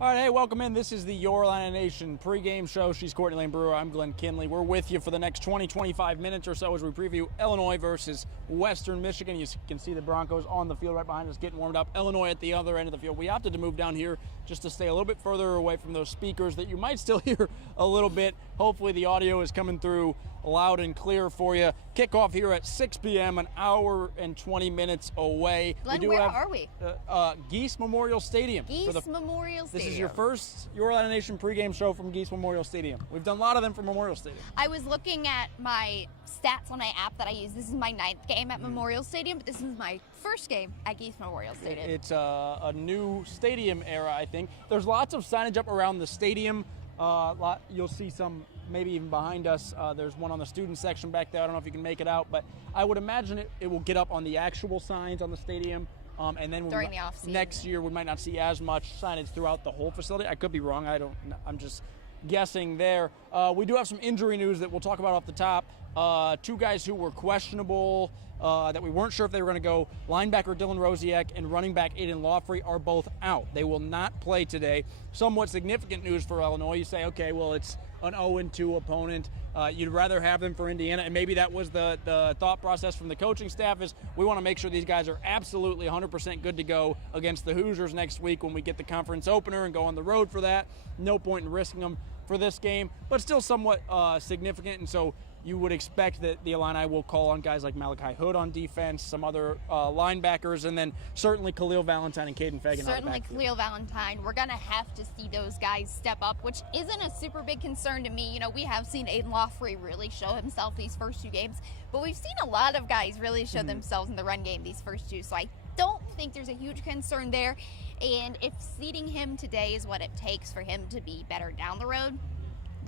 All right, hey, welcome in. This is the Your Illini Nation pregame show. She's Courtney, Layne, Brewer. I'm Glenn Kinley. We're with you for the next 25 minutes or so as we preview Illinois versus Western Michigan. You can see the Broncos on the field right behind us getting warmed up. Illinois at the other end of the field. We opted to move down here just to stay a little bit further away from those speakers that you might still hear a little bit. Hopefully the audio is coming through loud and clear for you. Kickoff here at 6 p.m., an hour and 20 minutes away. Glenn, where are we? Gies Memorial Stadium. Gies Memorial Stadium. This is your first Your Illini Nation pregame show from Gies Memorial Stadium. We've done a lot of them from Memorial Stadium. I was looking at my stats on my app that I use. This is my 9th game at Memorial Stadium, but this is my first game at Gies Memorial Stadium. It's a new stadium era, I think. There's lots of signage up around the stadium. You'll see some maybe even behind us. There's one on the student section back there. I don't know if you can make it out, but I would imagine it will get up on the actual signs on the stadium. And then during the off-season. Next year, we might not see as much signage throughout the whole facility. I could be wrong. I'm just guessing there. We do have some injury news that we'll talk about off the top. Two guys who were questionable, that we weren't sure if they were going to go. Linebacker Dylan Rosiak and running back Aiden Lawfrey are both out. They will not play today. Somewhat significant news for Illinois. You say, okay, well, it's an 0-2 opponent. You'd rather have them for Indiana, and maybe that was the thought process from the coaching staff is we want to make sure these guys are absolutely 100% good to go against the Hoosiers next week when we get the conference opener and go on the road for that. No point in risking them for this game, but still somewhat significant, and so you would expect that the Illini will call on guys like Malachi Hood on defense, some other linebackers, and then certainly Khalil Valentine and Caden Fagan. Certainly Khalil Valentine. We're going to have to see those guys step up, which isn't a super big concern to me. You know, we have seen Aiden Lawfrey really show himself these first two games, but we've seen a lot of guys really show themselves in the run game these first two, so I don't think there's a huge concern there. And if seeding him today is what it takes for him to be better down the road,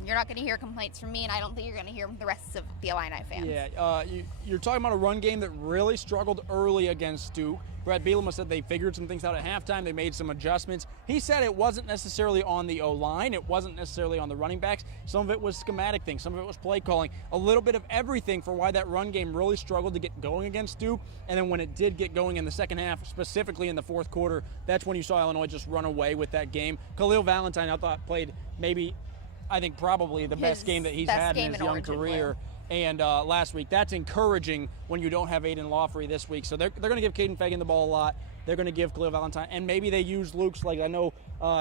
you're not going to hear complaints from me, and I don't think you're going to hear from the rest of the Illini fans. Yeah, you're talking about a run game that really struggled early against Duke. Brad Bielema said they figured some things out at halftime. They made some adjustments. He said it wasn't necessarily on the O-line. It wasn't necessarily on the running backs. Some of it was schematic things. Some of it was play calling. A little bit of everything for why that run game really struggled to get going against Duke. And then when it did get going in the second half, specifically in the fourth quarter, that's when you saw Illinois just run away with that game. Khalil Valentine, I thought, played probably the best game that he's had in his young career. And last week, that's encouraging when you don't have Aiden Lawfrey this week. So they're going to give Caden Fagan the ball a lot. They're going to give Khalil Valentine, and maybe they use Luke's. Like I know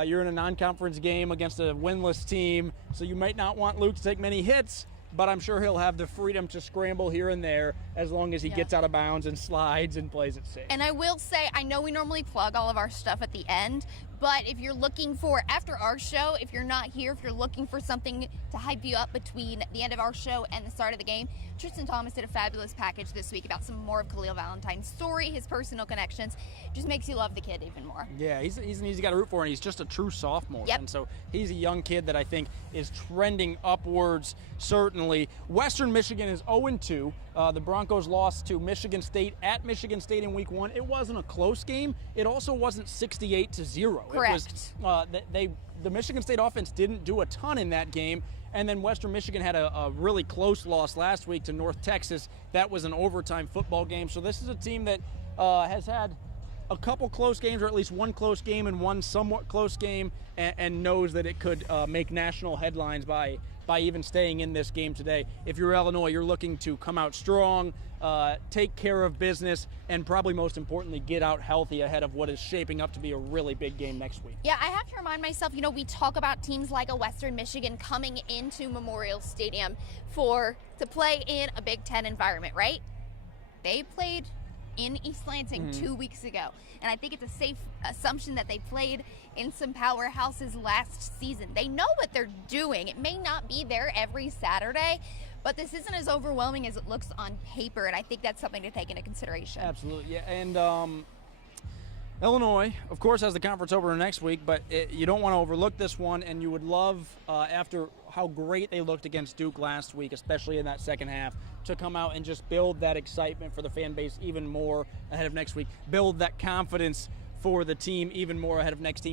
you're in a non-conference game against a winless team, so you might not want Luke to take many hits, but I'm sure he'll have the freedom to scramble here and there as long as he gets out of bounds and slides and plays it safe. And I will say, I know we normally plug all of our stuff at the end, but if you're looking for, after our show, if you're not here, if you're looking for something to hype you up between the end of our show and the start of the game, Tristan Thomas did a fabulous package this week about some more of Khalil Valentine's story, his personal connections. Just makes you love the kid even more. Yeah, he's an easy guy to root for, and he's just a true sophomore. Yep. And so he's a young kid that I think is trending upwards, certainly. Western Michigan is 0-2. The Broncos lost to Michigan State at Michigan State in week 1. It wasn't a close game. It also wasn't 68-0. Correct. It was, the Michigan State offense didn't do a ton in that game, and then Western Michigan had a really close loss last week to North Texas. That was an overtime football game. So this is a team that has had a couple close games, or at least one close game and one somewhat close game, and knows that it could make national headlines by even staying in this game today. If you're Illinois, you're looking to come out strong, take care of business, and probably most importantly, get out healthy ahead of what is shaping up to be a really big game next week. Yeah, I have to remind myself, we talk about teams like a Western Michigan coming into Memorial Stadium to play in a Big Ten environment, right? They played in East Lansing 2 weeks ago. And I think it's a safe assumption that they played in some powerhouses last season. They know what they're doing. It may not be there every Saturday, but this isn't as overwhelming as it looks on paper, and I think that's something to take into consideration. Absolutely, yeah. And Illinois, of course, has the conference opener next week, but you don't want to overlook this one, and you would love, after how great they looked against Duke last week, especially in that second half, to come out and just build that excitement for the fan base even more ahead of next week, build that confidence for the team even more ahead of next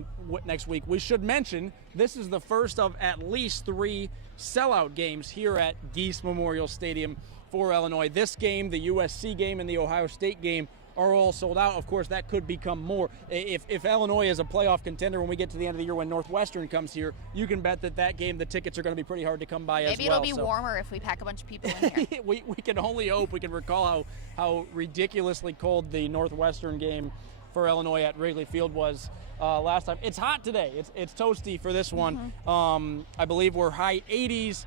week. We should mention this is the first of at least 3 sellout games here at Gies Memorial Stadium for Illinois. This game, the USC game, and the Ohio State game are all sold out. Of course, that could become more. If Illinois is a playoff contender when we get to the end of the year when Northwestern comes here, you can bet that game the tickets are going to be pretty hard to come by as well. Maybe it'll be warmer if we pack a bunch of people in here. we can only hope. We can recall how ridiculously cold the Northwestern game for Illinois at Wrigley Field was last time. It's hot today. It's toasty for this one. I believe we're high 80s.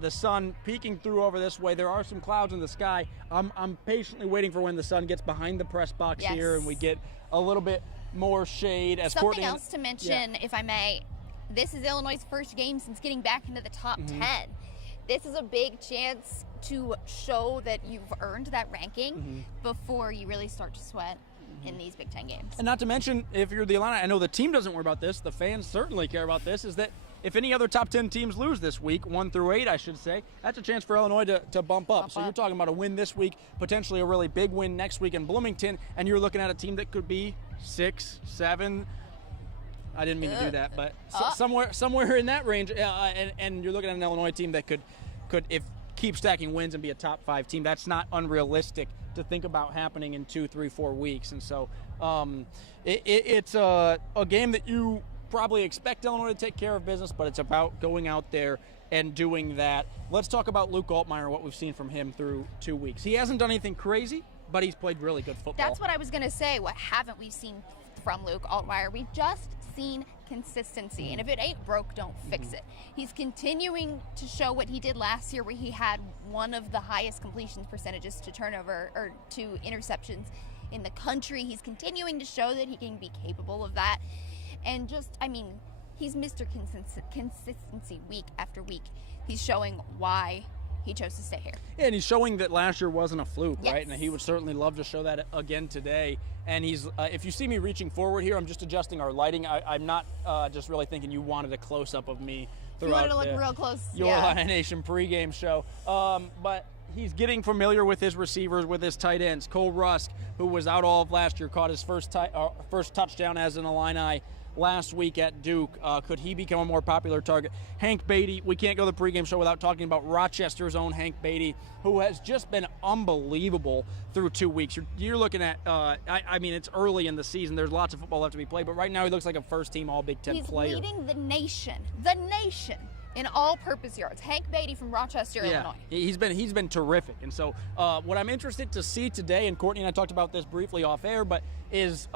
The sun peeking through over this way. There are some clouds in the sky. I'm patiently waiting for when the sun gets behind the press box here and we get a little bit more shade. As Something else to mention, if I may, this is Illinois' first game since getting back into the top 10. This is a big chance to show that you've earned that ranking before you really start to sweat in these Big Ten games. And not to mention, if you're the Illini, I know the team doesn't worry about this, the fans certainly care about this, is that if any other top 10 teams lose this week, 1 through 8, I should say, that's a chance for Illinois to bump up. So you're talking about a win this week, potentially a really big win next week in Bloomington, and you're looking at a team that could be 6, 7. I didn't mean to do that, but somewhere in that range. And you're looking at an Illinois team that could if keep stacking wins and be a top 5 team. That's not unrealistic to think about happening in 2, 3, 4 weeks. And so it's a game that you probably expect Illinois to take care of business, but it's about going out there and doing that. Let's talk about Luke Altmyer, what we've seen from him through 2 weeks. He hasn't done anything crazy, but he's played really good football. That's what I was going to say. What haven't we seen from Luke Altmyer? We've just seen consistency, and if it ain't broke, don't fix it. He's continuing to show what he did last year, where he had one of the highest completions percentages to turnover or to interceptions in the country. He's continuing to show that he can be capable of that. And he's Mr. Consistency week after week. He's showing why he chose to stay here. Yeah, and he's showing that last year wasn't a fluke, right? And he would certainly love to show that again today. And he's, if you see me reaching forward here, I'm just adjusting our lighting. I'm not just really thinking you wanted a close-up of me throughout. You wanted to look real close. Your Illini Nation pregame show. But he's getting familiar with his receivers, with his tight ends. Cole Rusk, who was out all of last year, caught his first touchdown as an Illini last week at Duke. Could he become a more popular target? Hank Beatty, we can't go to the pregame show without talking about Rochester's own Hank Beatty, who has just been unbelievable through 2 weeks. You're looking at, it's early in the season. There's lots of football left to be played, but right now he looks like a first-team All-Big Ten player. He's leading the nation in all-purpose yards. Hank Beatty from Rochester, Illinois. He's been terrific. And so what I'm interested to see today, and Courtney and I talked about this briefly off air, but is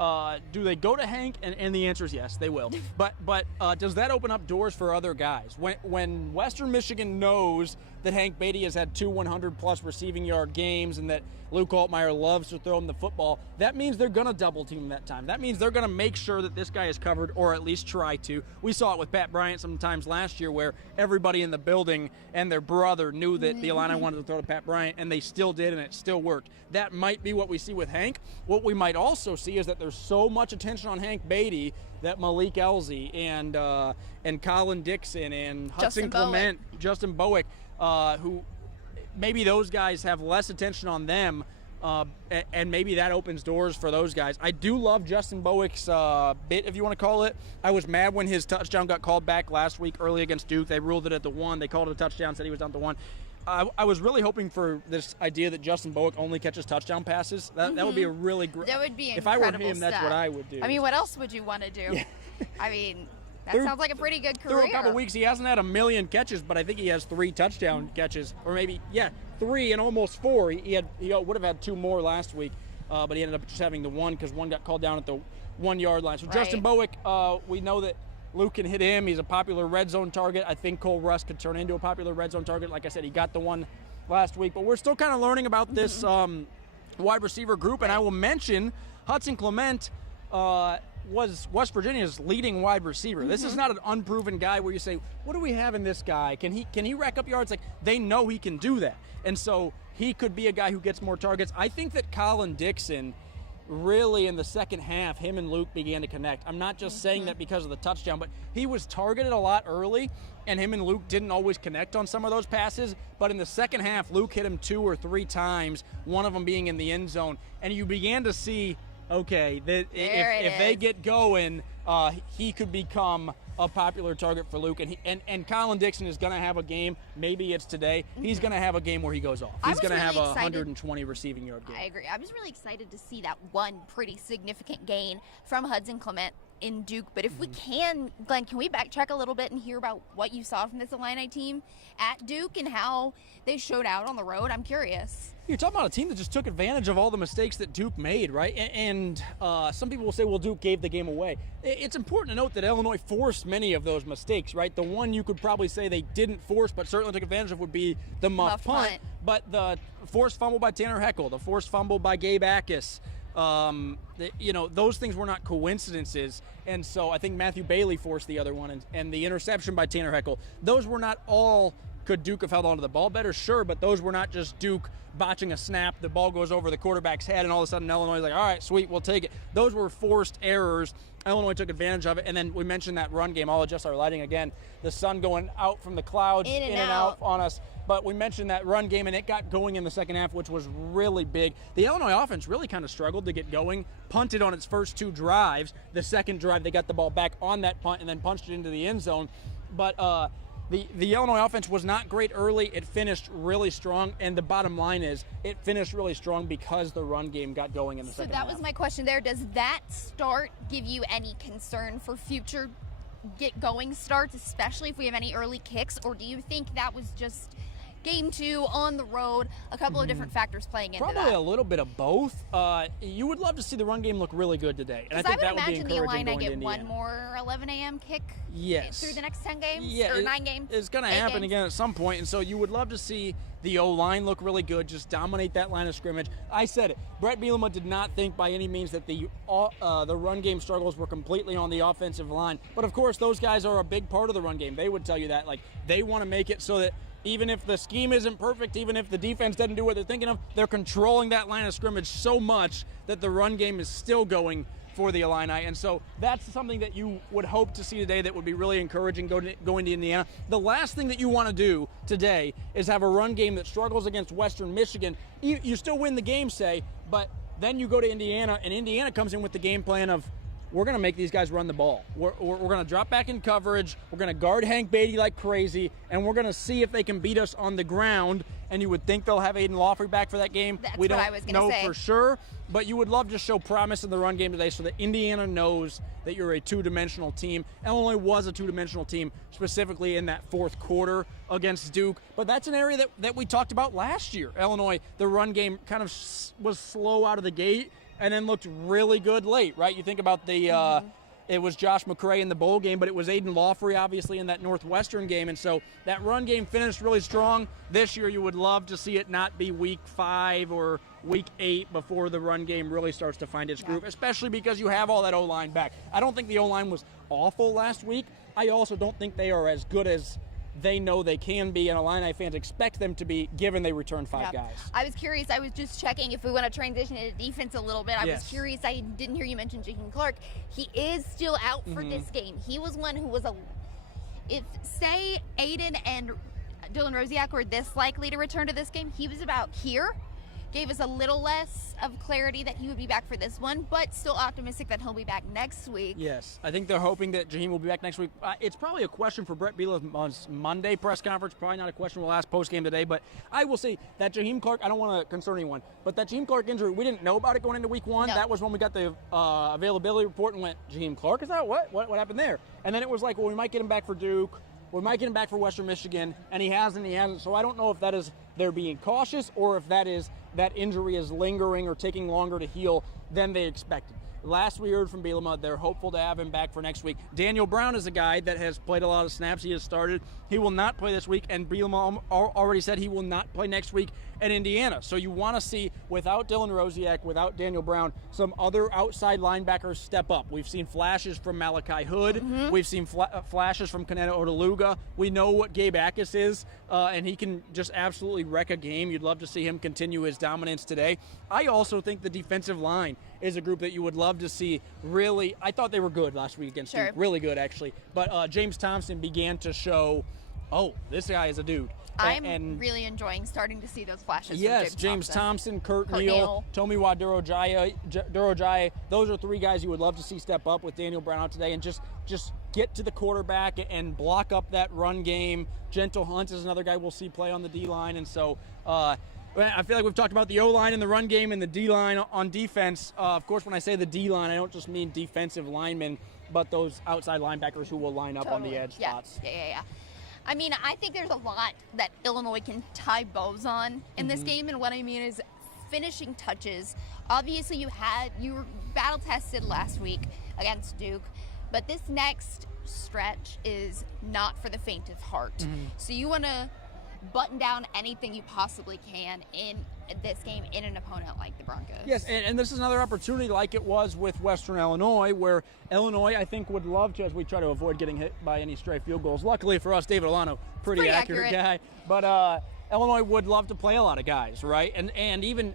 do they go to Hank? And the answer is yes, they will. But does that open up doors for other guys? When Western Michigan knows that Hank Beatty has had 2 100-plus receiving yard games and that Luke Altmyer loves to throw him the football, that means they're going to double team him that time. That means they're going to make sure that this guy is covered, or at least try to. We saw it with Pat Bryant sometimes last year, where everybody in the building and their brother knew that the Illini wanted to throw to Pat Bryant, and they still did, and it still worked. That might be what we see with Hank. What we might also see is that there's so much attention on Hank Beatty that Malik Elzy and Colin Dixon and Hudson Clement, Justin Bowick, who maybe those guys have less attention on them, and maybe that opens doors for those guys. I do love Justin Bowick's bit, if you want to call it. I was mad when his touchdown got called back last week early against Duke. They ruled it at the 1. They called it a touchdown, said he was down to 1. I was really hoping for this idea that Justin Bowick only catches touchdown passes. That would be a really great. That would be if I were him, that's what I would do. I mean, what else would you want to do? Yeah. I mean, that sounds like a pretty good career. Through a couple weeks, he hasn't had 1 million catches, but I think he has 3 touchdown catches, or maybe 3 and almost 4. He would have had 2 more last week, but he ended up just having the 1 because 1 got called down at the 1 yard line. So Justin Bowick, we know that Luke can hit him. He's a popular red zone target. I think Cole Rusk could turn into a popular red zone target. Like I said, he got the 1 last week, but we're still kind of learning about this wide receiver group. And I will mention Hudson Clement was West Virginia's leading wide receiver. This is not an unproven guy where you say, what do we have in this guy? Can he rack up yards? Like, they know he can do that. And so he could be a guy who gets more targets. I think that Colin Dixon, really in the second half, him and Luke began to connect. I'm not just saying that because of the touchdown, but he was targeted a lot early, and him and Luke didn't always connect on some of those passes. But in the second half, Luke hit him 2 or 3 times, one of them being in the end zone. And you began to see, okay, that if they get going, he could become a popular target for Luke, and Colin Dixon is going to have a game. Maybe it's today. He's going to have a game where he goes off. He's going to have a 120 receiving yard game. I agree. I was really excited to see that one pretty significant gain from Hudson Clement in Duke. But if we can, Glenn, can we backtrack a little bit and hear about what you saw from this Illini team at Duke and how they showed out on the road? I'm curious. You're talking about a team that just took advantage of all the mistakes that Duke made, right? And some people will say, well, Duke gave the game away. It's important to note that Illinois forced many of those mistakes, right? The one you could probably say they didn't force but certainly took advantage of would be the muff punt. But the forced fumble by Tanner Heckel, the forced fumble by Gabe Akis, those things were not coincidences. And so I think Matthew Bailey forced the other one, and the interception by Tanner Heckel. Those were not all. Could Duke have held onto the ball better? Sure, but those were not just Duke botching a snap. The ball goes over the quarterback's head, and all of a sudden Illinois is like, all right, sweet, we'll take it. Those were forced errors. Illinois took advantage of it, and then we mentioned that run game. I'll adjust our lighting again. The sun going out from the clouds, in and out on us. But we mentioned that run game, and it got going in the second half, which was really big. The Illinois offense really kind of struggled to get going, punted on its first 2 drives. The second drive, they got the ball back on that punt and then punched it into the end zone. But The Illinois offense was not great early. It finished really strong, and the bottom line is it finished really strong because the run game got going in the second half. So that was my question there. Does that start give you any concern for future get-going starts, especially if we have any early kicks, or do you think that was just game 2 on the road, a couple of different factors playing into that? Probably a little bit of both. You would love to see the run game look really good today. And I think that would be encouraging going to Indiana. I would imagine the Illini get one more 11 a.m. kick through the next 10 games or 9 games. It's going to happen again at some point, and so you would love to see the O-line look really good, just dominate that line of scrimmage. I said it. Brett Bielema did not think by any means that the run game struggles were completely on the offensive line. But, of course, those guys are a big part of the run game. They would tell you that. Like, they want to make it so that even if the scheme isn't perfect, even if the defense doesn't do what they're thinking of, they're controlling that line of scrimmage so much that the run game is still going for the Illini. And so that's something that you would hope to see today that would be really encouraging going to Indiana. The last thing that you want to do today is have a run game that struggles against Western Michigan. You still win the game, say, but then you go to Indiana, and Indiana comes in with the game plan of, we're going to make these guys run the ball. We're going to drop back in coverage. We're going to guard Hank Beatty like crazy, and we're going to see if they can beat us on the ground. And you would think they'll have Aiden Lawfrey back for that game. We don't know for sure, but you would love to show promise in the run game today so that Indiana knows that you're a two-dimensional team. Illinois was a two-dimensional team, specifically in that fourth quarter against Duke. But that's an area that we talked about last year. Illinois, the run game kind of was slow out of the gate, and then looked really good late, right? You think about it was Josh McCray in the bowl game, but it was Aiden Lawfrey, obviously, in that Northwestern game. And so that run game finished really strong. This year, you would love to see it not be week 5 or week 8 before the run game really starts to find its groove, especially because you have all that O-line back. I don't think the O-line was awful last week. I also don't think they are as good as they know they can be, and Illini fans expect them to be, given they return 5 guys. I was curious. I was just checking if we want to transition into defense a little bit. I was curious. I didn't hear you mention Jaheim Clark. He is still out for this game. He was one who was if, say, Aiden and Dylan Rosiak were this likely to return to this game, he was about here. Gave us a little less of clarity that he would be back for this one, but still optimistic that he'll be back next week. Yes, I think they're hoping that Jaheim will be back next week. It's probably a question for Brett Bielema's Monday press conference, probably not a question we'll ask post-game today, but I will say that Jaheim Clark, I don't want to concern anyone, but that Jaheim Clark injury, we didn't know about it going into week 1. No. That was when we got the availability report and went, Jaheim Clark, is that what happened there? And then it was like, well, we might get him back for Duke. We might get him back for Western Michigan, and he hasn't. So I don't know if that is they're being cautious or if that injury is lingering or taking longer to heal than they expected. Last we heard from Bielema, they're hopeful to have him back for next week. Daniel Brown is a guy that has played a lot of snaps. He has started. He will not play this week, and Bielema already said he will not play next week at Indiana. So you want to see, without Dylan Rosiak, without Daniel Brown, some other outside linebackers step up. We've seen flashes from Malachi Hood. We've seen flashes from Kaneda Odeluga. We know what Gabe Akis is, and he can just absolutely wreck a game. You'd love to see him continue his dominance today. I also think the defensive line is a group that you would love to see really. I thought they were good last week against Duke. Really good, actually. But James Thompson began to show, this guy is a dude. I'm really enjoying starting to see those flashes. Yes, James Thompson, Kurt Neal, Tomiwa Durojai. Those are 3 guys you would love to see step up with Daniel Brown out today and just get to the quarterback and block up that run game. Gentle Hunt is another guy we'll see play on the D-line. And so I feel like we've talked about the O-line and the run game and the D-line on defense. Of course, when I say the D-line, I don't just mean defensive linemen, but those outside linebackers who will line up on the edge spots. Yeah. I mean, I think there's a lot that Illinois can tie bows on in this game, and what I mean is finishing touches. Obviously, you were battle tested last week against Duke, but this next stretch is not for the faint of heart. So you want to button down anything you possibly can in this game in an opponent like the Broncos. Yes, and this is another opportunity like it was with Western Illinois, where Illinois, I think, would love to, as we try to avoid getting hit by any stray field goals. Luckily for us, David Alano, pretty accurate guy. But Illinois would love to play a lot of guys, right? And even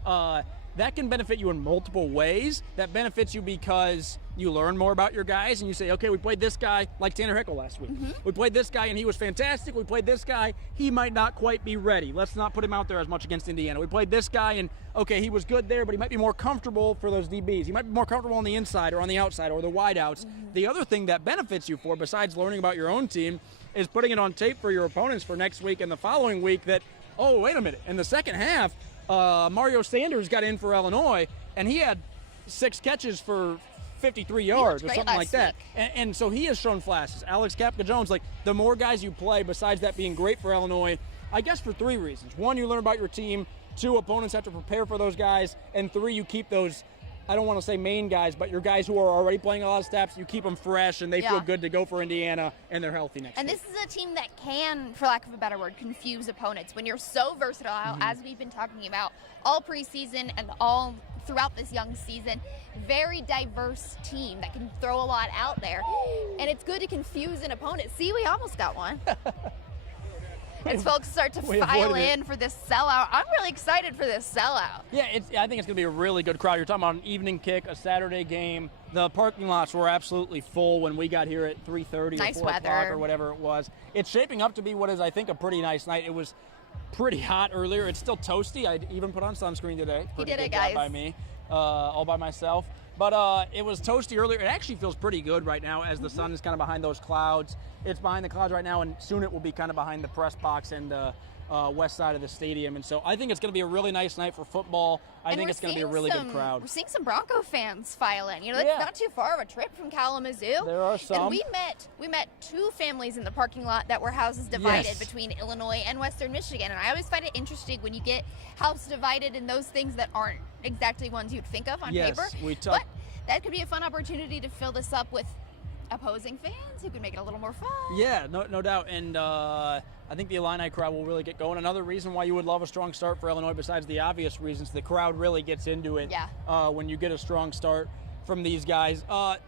that can benefit you in multiple ways. That benefits you because you learn more about your guys and you say, okay, we played this guy like Tanner Hickel last week. We played this guy and he was fantastic. We played this guy, he might not quite be ready. Let's not put him out there as much against Indiana. We played this guy and, okay, he was good there, but he might be more comfortable for those DBs. He might be more comfortable on the inside or on the outside or the wideouts. The other thing that benefits you for, besides learning about your own team, is putting it on tape for your opponents for next week and the following week that, oh, wait a minute, in the second half, Mario Sanders got in for Illinois, and he had 6 catches for 53 yards or something like that. And so he has shown flashes. Alex Kapka-Jones, like, the more guys you play, besides that being great for Illinois, I guess for 3 reasons. 1, you learn about your team. 2, opponents have to prepare for those guys. And 3, you keep those, I don't want to say main guys, but your guys who are already playing a lot of snaps, you keep them fresh, and they feel good to go for Indiana, and they're healthy next week. And this is a team that can, for lack of a better word, confuse opponents. When you're so versatile, as we've been talking about all preseason and all throughout this young season, very diverse team that can throw a lot out there. And it's good to confuse an opponent. See, we almost got one. As folks start to file in for this sellout. I'm really excited for this sellout. Yeah, I think it's going to be a really good crowd. You're talking about an evening kick, a Saturday game. The parking lots were absolutely full when we got here at 3:30 or 4 o'clock or whatever it was. It's shaping up to be what is, I think, a pretty nice night. It was pretty hot earlier. It's still toasty. I even put on sunscreen today. Pretty good job by me, all by myself. But it was toasty earlier. It actually feels pretty good right now as the sun is kind of behind those clouds. It's behind the clouds right now, and soon it will be kind of behind the press box and west side of the stadium. And so I think it's going to be a really nice night for football. I think it's going to be a really good crowd. We're seeing some Bronco fans file in. You know, it's not too far of a trip from Kalamazoo. There are some. And we met 2 families in the parking lot that were houses divided between Illinois and Western Michigan. And I always find it interesting when you get house divided in those things that aren't exactly ones you'd think of on paper. But that could be a fun opportunity to fill this up with opposing fans who could make it a little more fun. Yeah, no doubt. And I think the Illini crowd will really get going. Another reason why you would love a strong start for Illinois, besides the obvious reasons, the crowd really gets into it when you get a strong start from these guys.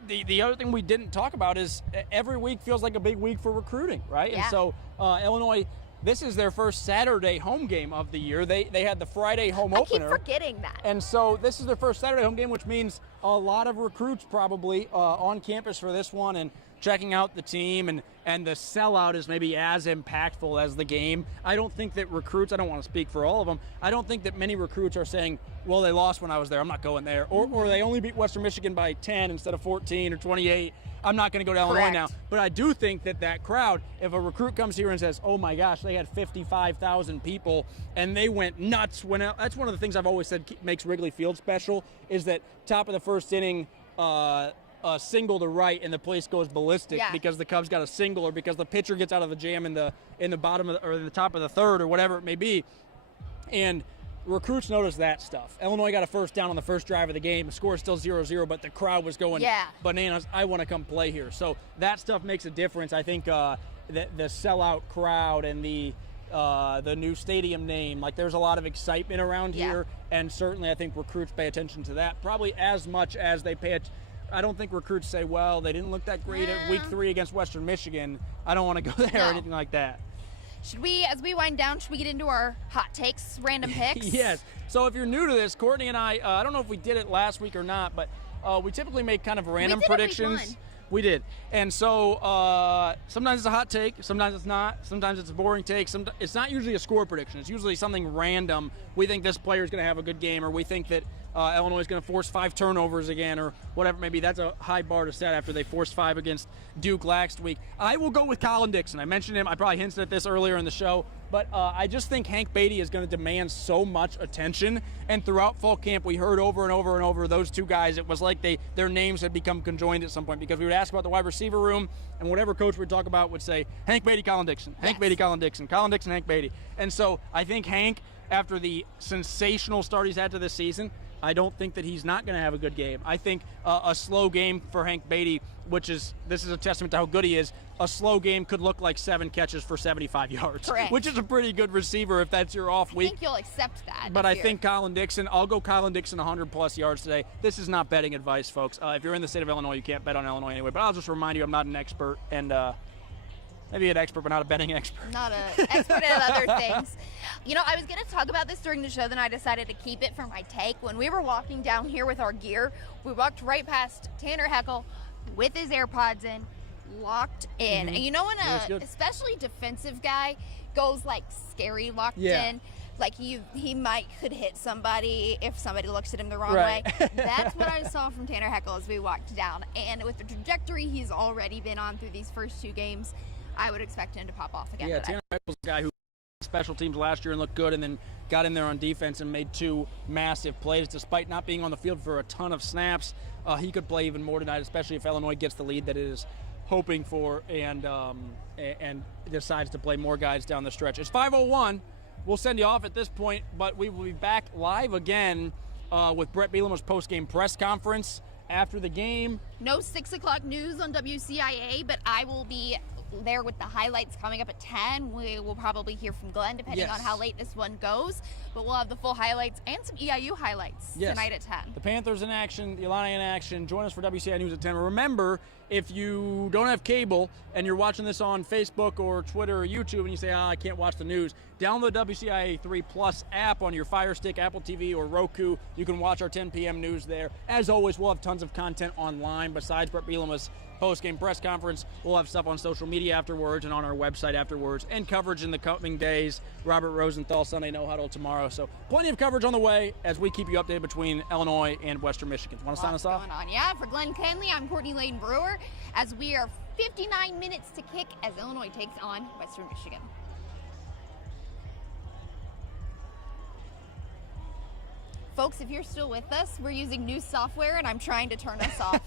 The other thing we didn't talk about is every week feels like a big week for recruiting, right? And so Illinois, this is their first Saturday home game of the year. They had the Friday home opener. I keep forgetting that. And so this is their first Saturday home game, which means a lot of recruits probably on campus for this one and checking out the team, and the sellout is maybe as impactful as the game. I don't think that recruits, I don't want to speak for all of them, I don't think that many recruits are saying, well, they lost when I was there, I'm not going there. Or they only beat Western Michigan by 10 instead of 14 or 28. I'm not going to go to Illinois now. But I do think that crowd, if a recruit comes here and says, oh my gosh, they had 55,000 people and they went nuts. That's one of the things I've always said makes Wrigley Field special, is that top of the first inning, a single to right and the place goes ballistic because the Cubs got a single, or because the pitcher gets out of the jam in the bottom of or the top of the third, or whatever it may be. And recruits notice that stuff. Illinois got a first down on the first drive of the game. The score is still 0-0, but the crowd was going bananas. I want to come play here. So that stuff makes a difference. I think the sellout crowd and the new stadium name, like, there's a lot of excitement around here, and certainly I think recruits pay attention to that probably as much as they pay attention. I don't think recruits say, well, they didn't look that great at week 3 against Western Michigan, I don't want to go there or anything like that. Should we, as we wind down, should we get into our hot takes, random picks? Yes. So if you're new to this, Courtney and I don't know if we did it last week or not, but we typically make kind of random predictions. We did. And so sometimes it's a hot take, sometimes it's not, sometimes it's a boring take. It's not usually a score prediction. It's usually something random. We think this player is going to have a good game, or we think that Illinois is going to force 5 turnovers again or whatever. Maybe that's a high bar to set after they forced 5 against Duke last week. I will go with Colin Dixon. I mentioned him. I probably hinted at this earlier in the show. But I just think Hank Beatty is going to demand so much attention. And throughout fall camp, we heard over and over and over those two guys. It was like their names had become conjoined at some point because we would ask about the wide receiver room, and whatever coach would talk about would say, Hank Beatty, Colin Dixon. Hank Beatty, Colin Dixon. Colin Dixon, Hank Beatty. And so I think Hank, after the sensational start he's had to this season, I don't think that he's not going to have a good game. I think a slow game for Hank Beatty, this is a testament to how good he is, a slow game could look like 7 catches for 75 yards. Correct. Which is a pretty good receiver if that's your off week. I think you'll accept that. But I think Colin Dixon, I'll go Colin Dixon 100-plus yards today. This is not betting advice, folks. If you're in the state of Illinois, you can't bet on Illinois anyway. But I'll just remind you, I'm not an expert, and maybe an expert, but not a betting expert. Not an expert at other things. You know, I was going to talk about this during the show, then I decided to keep it for my take. When we were walking down here with our gear, we walked right past Tanner Heckel with his AirPods in, locked in. And you know when especially defensive guy goes like scary locked in, like he could hit somebody if somebody looks at him the wrong way. That's what I saw from Tanner Heckel as we walked down. And with the trajectory he's already been on through these first 2 games, I would expect him to pop off again. Yeah, Tanner Heckel's a guy who special teams last year and looked good and then got in there on defense and made 2 massive plays. Despite not being on the field for a ton of snaps, he could play even more tonight, especially if Illinois gets the lead that it is hoping for and decides to play more guys down the stretch. It's 5:01. We'll send you off at this point, but we will be back live again with Brett Bielema's post-game press conference after the game. No 6 o'clock news on WCIA, but I will be there with the highlights coming up at 10. We will probably hear from Glenn depending on how late this one goes, but we'll have the full highlights and some EIU highlights tonight at 10. The Panthers in action, the Illini in action. Join us for WCIA News at 10. Remember, if you don't have cable and you're watching this on Facebook or Twitter or YouTube and you say, I can't watch the news, download WCIA 3 Plus app on your Fire Stick, Apple TV, or Roku. You can watch our 10 p.m. news there. As always, we'll have tons of content online besides Brett Bielema's post-game press conference. We'll have stuff on social media afterwards and on our website afterwards, and coverage in the coming days. Robert Rosenthal, Sunday No Huddle tomorrow. So plenty of coverage on the way as we keep you updated between Illinois and Western Michigan. Want to sign us off? Going on. Yeah, for Glenn Kinley, I'm Courtney Layne Brewer, as we are 59 minutes to kick as Illinois takes on Western Michigan. Folks, if you're still with us, we're using new software and I'm trying to turn us off.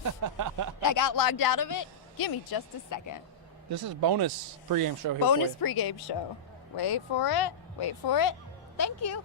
I got logged out of it. Give me just a second. This is bonus pregame show here. Bonus pregame show. Wait for it. Wait for it. Thank you.